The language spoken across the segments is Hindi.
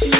Hello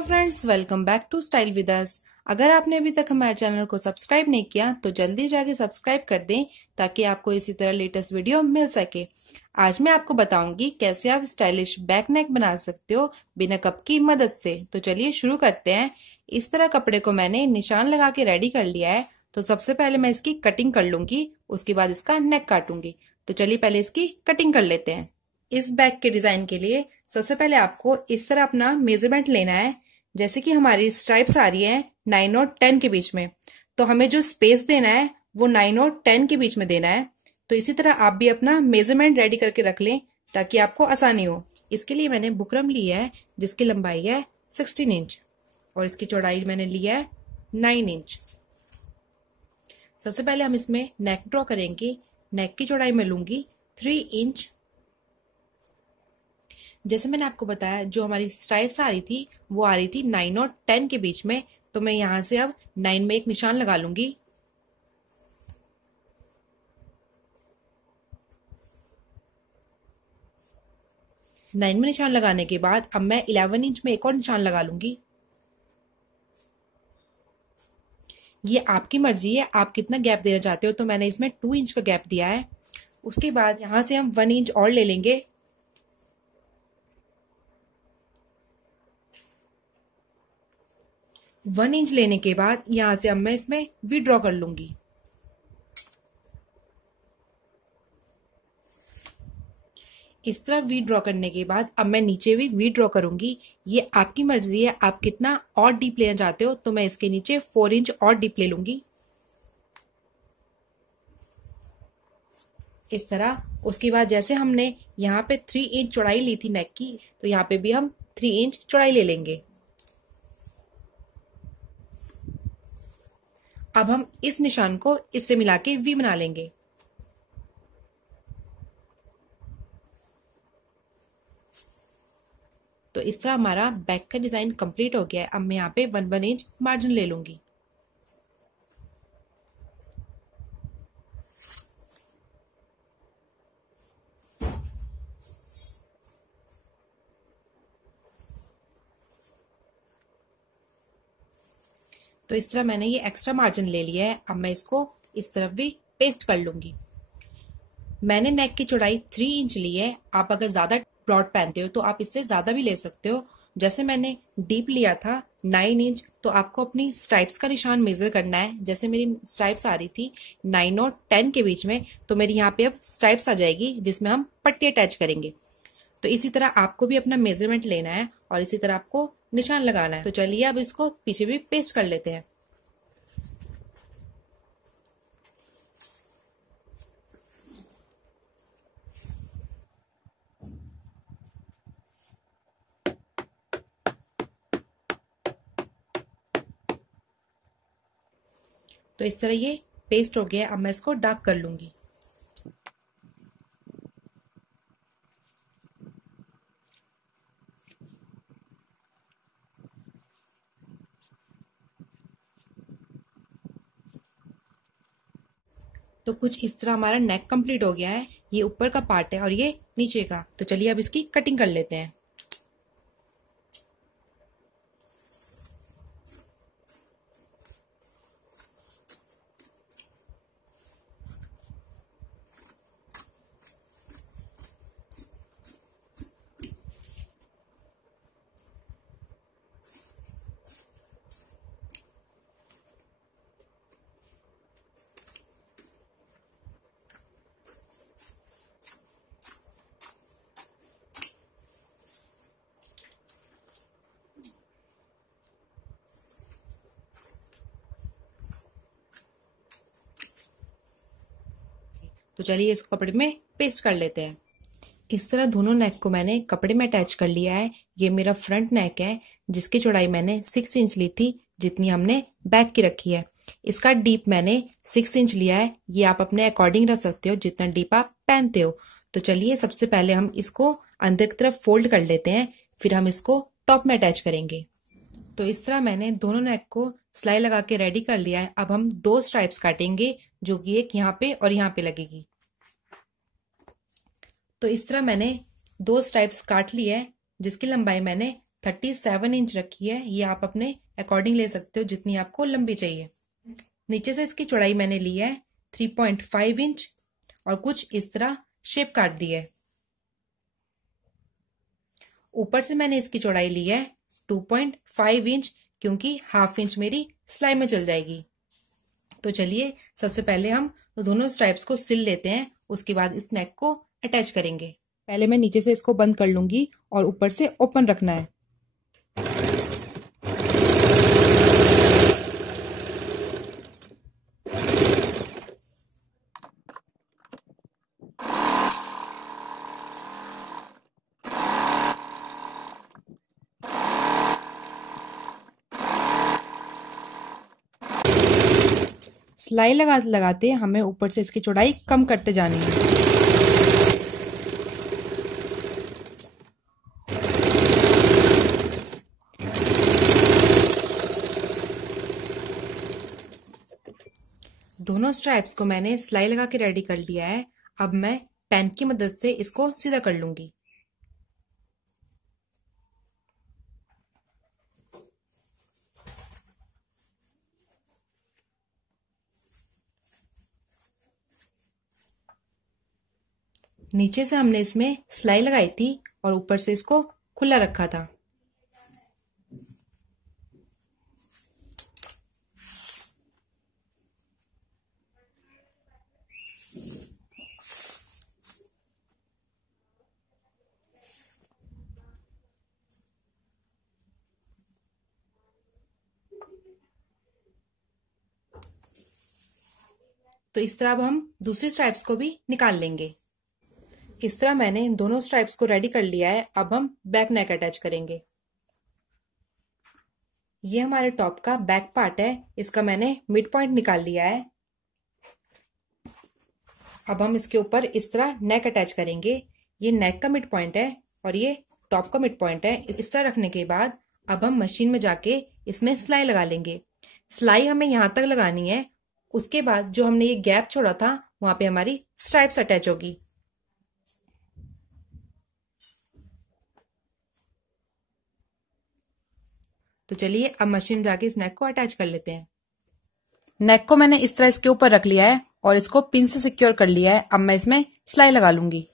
friends, welcome back to style with us. अगर आपने अभी तक हमारे चैनल को सब्सक्राइब नहीं किया तो जल्दी जाके सब्सक्राइब कर दें ताकि आपको इसी तरह लेटेस्ट वीडियो मिल सके। आज मैं आपको बताऊंगी कैसे आप स्टाइलिश बैक नेक बना सकते हो बिना कप की मदद से। तो चलिए शुरू करते हैं। इस तरह कपड़े को मैंने निशान लगा के रेडी कर लिया है। तो सबसे पहले मैं इसकी कटिंग कर लूंगी, उसके बाद इसका नेक काटूंगी। तो चलिए पहले इसकी कटिंग कर लेते हैं। इस बैग के डिजाइन के लिए सबसे पहले आपको इस तरह अपना मेजरमेंट लेना है। जैसे कि हमारी स्ट्राइप्स आ रही है 9 और 10 के बीच में, तो हमें जो स्पेस देना है वो 9 और 10 के बीच में देना है। तो इसी तरह आप भी अपना मेजरमेंट रेडी करके रख लें ताकि आपको आसानी हो। इसके लिए मैंने बुकरम ली है जिसकी लंबाई है 16 इंच और इसकी चौड़ाई मैंने ली है 9 इंच। सबसे पहले हम इसमें नेक ड्रॉ करेंगे। नेक की चौड़ाई मैं लूंगी 3 इंच। जैसे मैंने आपको बताया जो हमारी स्ट्राइप्स आ रही थी वो आ रही थी 9 और 10 के बीच में, तो मैं यहां से अब 9 में एक निशान लगा लूंगी। नाइन में निशान लगाने के बाद अब मैं 11 इंच में एक और निशान लगा लूंगी। ये आपकी मर्जी है आप कितना गैप देना चाहते हो, तो मैंने इसमें 2 इंच का गैप दिया है। उसके बाद यहां से हम 1 इंच और ले लेंगे। वन इंच लेने के बाद यहां से अब मैं इसमें वी ड्रॉ कर लूंगी। इस तरह वी ड्रॉ करने के बाद अब मैं नीचे भी वी ड्रॉ करूंगी। ये आपकी मर्जी है आप कितना और डीप लेना चाहते हो, तो मैं इसके नीचे 4 इंच और डीप ले लूंगी इस तरह। उसके बाद जैसे हमने यहाँ पे 3 इंच चौड़ाई ली थी नेक की, तो यहाँ पे भी हम 3 इंच चौड़ाई ले लेंगे। अब हम इस निशान को इससे मिला के वी बना लेंगे। तो इस तरह हमारा बैक का डिजाइन कंप्लीट हो गया है। अब मैं यहाँ पे 1 इंच मार्जिन ले लूंगी। तो इस तरह मैंने ये एक्स्ट्रा मार्जिन ले लिया है। अब मैं इसको इस तरफ भी पेस्ट कर लूंगी। मैंने नेक की चौड़ाई 3 इंच ली है। आप अगर ज्यादा ब्रॉड पहनते हो तो आप इससे ज्यादा भी ले सकते हो। जैसे मैंने डीप लिया था 9 इंच, तो आपको अपनी स्ट्राइप्स का निशान मेजर करना है। जैसे मेरी स्ट्राइप्स आ रही थी 9 और 10 के बीच में, तो मेरी यहाँ पे अब स्ट्राइप्स आ जाएगी जिसमें हम पट्टी अटैच करेंगे। तो इसी तरह आपको भी अपना मेजरमेंट लेना है और इसी तरह आपको निशान लगाना है। तो चलिए अब इसको पीछे भी पेस्ट कर लेते हैं। तो इस तरह ये पेस्ट हो गया। अब मैं इसको डार्क कर लूंगी। तो कुछ इस तरह हमारा नेक कंप्लीट हो गया है। ये ऊपर का पार्ट है और ये नीचे का। तो चलिए अब इसकी कटिंग कर लेते हैं। तो चलिए इसको कपड़े में पेस्ट कर लेते हैं। इस तरह दोनों नेक को मैंने कपड़े में अटैच कर लिया है। ये मेरा फ्रंट नेक है जिसकी चौड़ाई मैंने 6 इंच ली थी जितनी हमने बैक की रखी है। इसका डीप मैंने 6 इंच लिया है। ये आप अपने अकॉर्डिंग रख सकते हो जितना डीप आप पहनते हो। तो चलिए सबसे पहले हम इसको अंदर की तरफ फोल्ड कर लेते हैं, फिर हम इसको टॉप में अटैच करेंगे। तो इस तरह मैंने दोनों नेक को सिलाई लगा के रेडी कर लिया है। अब हम 2 स्ट्राइप्स काटेंगे, जो कि एक यहाँ पे और यहाँ पे लगेगी। तो इस तरह मैंने 2 स्ट्राइप्स काट ली है, जिसकी लंबाई मैंने 37 इंच रखी है। ये आप अपने अकॉर्डिंग ले सकते हो जितनी आपको लंबी चाहिए। नीचे से इसकी चौड़ाई मैंने ली है 3.5 इंच और कुछ इस तरह शेप काट दी है। ऊपर से मैंने इसकी चौड़ाई ली है 2.5 इंच, क्योंकि हाफ इंच मेरी सिलाई में चल जाएगी। तो चलिए सबसे पहले हम दोनों स्ट्राइप्स को सिल लेते हैं, उसके बाद इस नेक को अटैच करेंगे। पहले मैं नीचे से इसको बंद कर लूंगी और ऊपर से ओपन रखना है। सिलाई लगाते लगाते हमें ऊपर से इसकी चौड़ाई कम करते जानी है। दोनों स्ट्राइप्स को मैंने सिलाई लगा के रेडी कर लिया है। अब मैं पेन की मदद से इसको सीधा कर लूंगी। नीचे से हमने इसमें सिलाई लगाई थी और ऊपर से इसको खुला रखा था। तो इस तरह अब हम दूसरी स्ट्राइप्स को भी निकाल लेंगे। इस तरह मैंने दोनों स्ट्राइप्स को रेडी कर लिया है। अब हम बैक नेक अटैच करेंगे। ये हमारे टॉप का बैक पार्ट है, इसका मैंने मिड पॉइंट निकाल लिया है। अब हम इसके ऊपर इस तरह नेक अटैच करेंगे। ये नेक का मिड पॉइंट है और ये टॉप का मिड पॉइंट है। इस तरह रखने के बाद अब हम मशीन में जाके इसमें सिलाई लगा लेंगे। सिलाई हमें यहाँ तक लगानी है, उसके बाद जो हमने ये गैप छोड़ा था वहां पे हमारी स्ट्राइप्स अटैच होगी। तो चलिए अब मशीन में जाके इस नेक को अटैच कर लेते हैं। नेक को मैंने इस तरह इसके ऊपर रख लिया है और इसको पिन से सिक्योर कर लिया है। अब मैं इसमें सिलाई लगा लूंगी।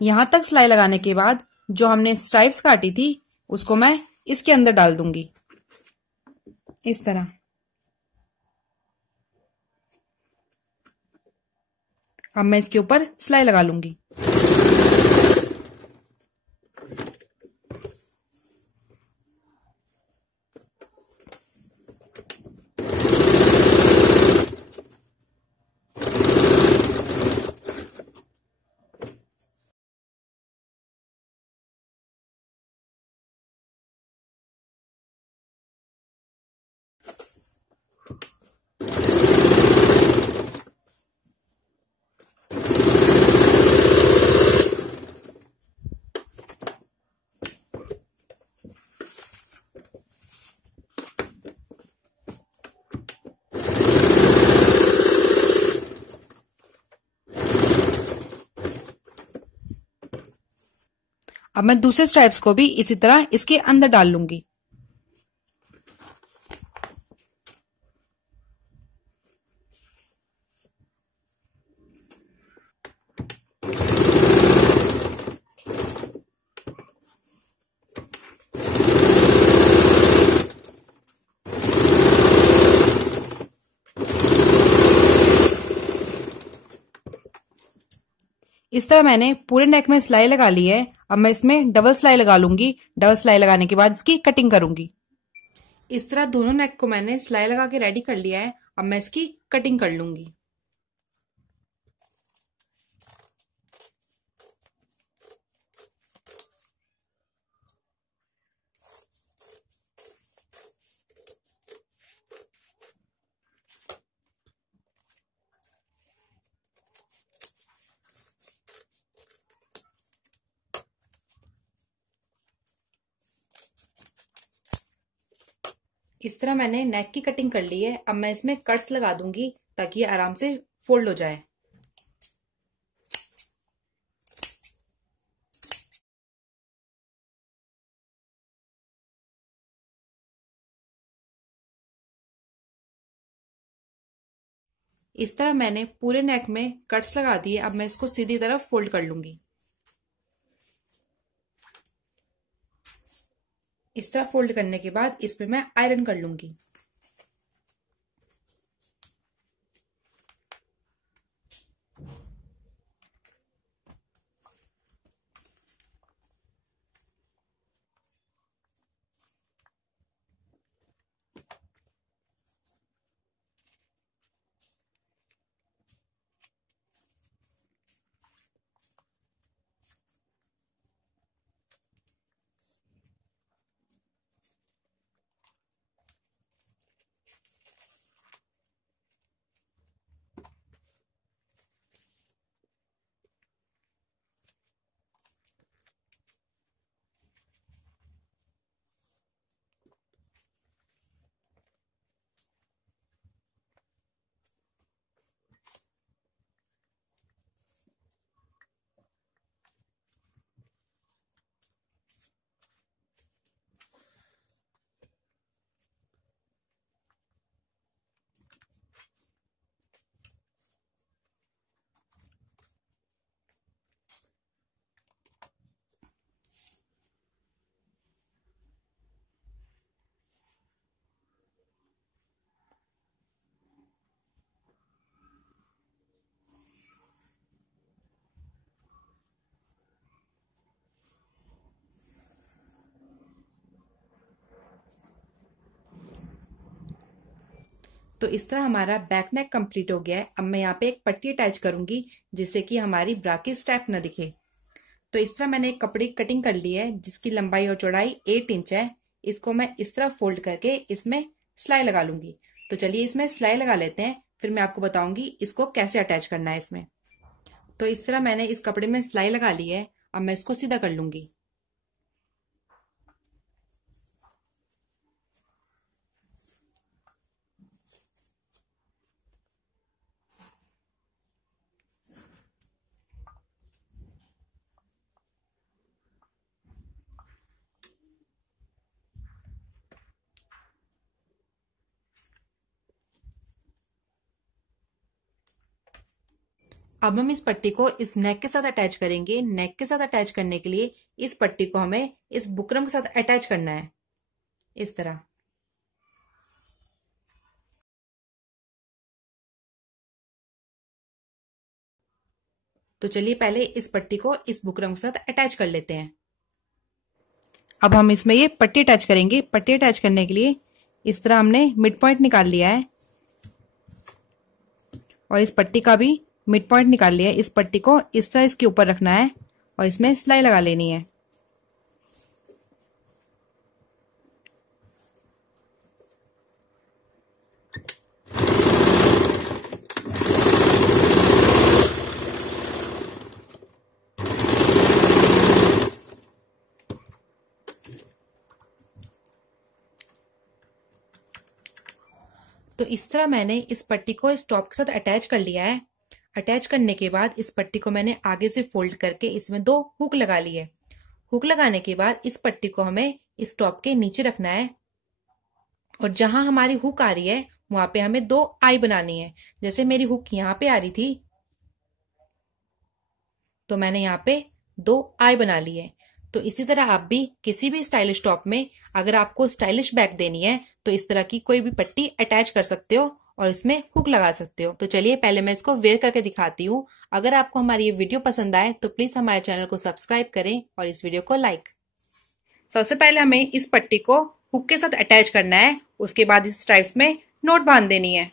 यहां तक सिलाई लगाने के बाद जो हमने स्ट्राइप्स काटी थी उसको मैं इसके अंदर डाल दूंगी इस तरह। अब मैं इसके ऊपर सिलाई लगा लूंगी। अब मैं दूसरे स्ट्राइप्स को भी इसी तरह इसके अंदर डाल लूंगी। इस तरह मैंने पूरे नेक में सिलाई लगा ली है। अब मैं इसमें डबल सिलाई लगा लूंगी। डबल सिलाई लगाने के बाद इसकी कटिंग करूंगी। इस तरह दोनों नेक को मैंने सिलाई लगा के रेडी कर लिया है। अब मैं इसकी कटिंग कर लूंगी। इस तरह मैंने नेक की कटिंग कर ली है। अब मैं इसमें कट्स लगा दूंगी ताकि ये आराम से फोल्ड हो जाए। इस तरह मैंने पूरे नेक में कट्स लगा दिए। अब मैं इसको सीधी तरफ फोल्ड कर लूंगी। इस तरह फोल्ड करने के बाद इस पे मैं आयरन कर लूंगी। तो इस तरह हमारा बैक नेक कंप्लीट हो गया है। अब मैं यहाँ पे एक पट्टी अटैच करूंगी जिससे कि हमारी ब्रा की स्टेप न दिखे। तो इस तरह मैंने एक कपड़े की कटिंग कर ली है जिसकी लंबाई और चौड़ाई 8 इंच है। इसको मैं इस तरह फोल्ड करके इसमें सिलाई लगा लूंगी। तो चलिए इसमें सिलाई लगा लेते हैं, फिर मैं आपको बताऊंगी इसको कैसे अटैच करना है इसमें। तो इस तरह मैंने इस कपड़े में सिलाई लगा ली है। अब मैं इसको सीधा कर लूंगी। अब हम इस पट्टी को इस नेक के साथ अटैच करेंगे। नेक के साथ अटैच करने के लिए इस पट्टी को हमें इस बुकरम के साथ अटैच करना है इस तरह। तो चलिए पहले इस पट्टी को इस बुकरम के साथ अटैच कर लेते हैं। अब हम इसमें ये पट्टी अटैच करेंगे। पट्टी अटैच करने के लिए इस तरह हमने मिड पॉइंट निकाल लिया है और इस पट्टी का भी मिड पॉइंट निकाल लिया है। इस पट्टी को इस तरह इसके ऊपर रखना है और इसमें सिलाई लगा लेनी है। तो इस तरह मैंने इस पट्टी को इस टॉप के साथ अटैच कर लिया है। अटैच करने के बाद इस पट्टी को मैंने आगे से फोल्ड करके इसमें 2 हुक लगा लिए। हुक लगाने के बाद इस पट्टी को हमें इस टॉप के नीचे रखना है और जहां हमारी हुक आ रही है वहां पे हमें 2 आई बनानी है। जैसे मेरी हुक यहाँ पे आ रही थी तो मैंने यहाँ पे 2 आई बना ली है। तो इसी तरह आप भी किसी भी स्टाइलिश टॉप में अगर आपको स्टाइलिश बैक देनी है तो इस तरह की कोई भी पट्टी अटैच कर सकते हो और इसमें हुक लगा सकते हो। तो चलिए पहले मैं इसको वेयर करके दिखाती हूँ। अगर आपको हमारी ये वीडियो पसंद आए तो प्लीज हमारे चैनल को सब्सक्राइब करें और इस वीडियो को लाइक। सबसे पहले हमें इस पट्टी को हुक के साथ अटैच करना है। उसके बाद इस स्ट्राइप्स में नोट बांध देनी है।